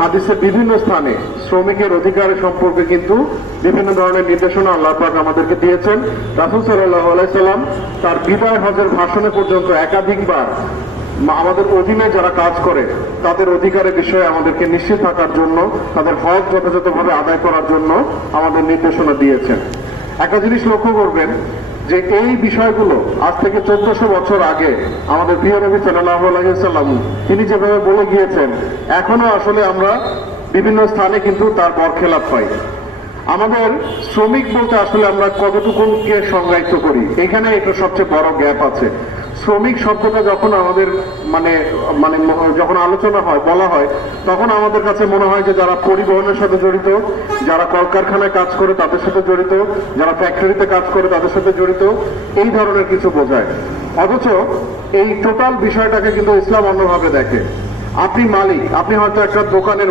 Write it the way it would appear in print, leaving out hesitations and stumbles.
হাদিসের বিভিন্ন স্থানে শ্রমিকের অধিকারের সম্পর্কে কিন্তু বিভিন্ন ধরনের নির্দেশনা আল্লাহ পাক আমাদেরকে দিয়েছেন। রাসূল সাল্লাল্লাহু আলাইহি সাল্লাম তার বিদায় হজের ভাষণে পর্যন্ত একাধিকবার আমাদের অধীনে যারা কাজ করে তাদের অধিকারের বিষয়ে আমাদেরকে নিশ্চিত থাকার জন্য, তাদের হক যথাযথভাবে আদায় করার জন্য আমাদের নির্দেশনা দিয়েছেন। একটা জিনিস লক্ষ্য করবেন যে এই বিষয়গুলো আজ থেকে 1400 বছর আগে আমাদের প্রিয় নবী সাল্লাল্লাহু আলাইহি ওয়াসাল্লাম তিনি যেভাবে বলে গিয়েছেন, এখনো আসলে আমরা বিভিন্ন স্থানে কিন্তু তার বরখেলাপ পাই। আমাদের শ্রমিক বলতে আসলে আমরা কতটুকুকে সংজ্ঞায়িত করি, এখানে একটা সবচেয়ে বড় গ্যাপ আছে। শ্রমিক শব্দটা যখন আমাদের মানে মানে যখন আলোচনা হয়, বলা হয়, তখন আমাদের কাছে মনে হয় যে যারা পরিবহনের সাথে জড়িত, যারা কলকারখানায় কাজ করে তাদের সাথে জড়িত, যারা ফ্যাক্টরিতে কাজ করে তাদের সাথে জড়িত, এই ধরনের কিছু বোঝায়। অথচ এই টোটাল বিষয়টাকে কিন্তু ইসলাম অন্যভাবে দেখে। আপনি মালিক, আপনি হয়তো একটা দোকানের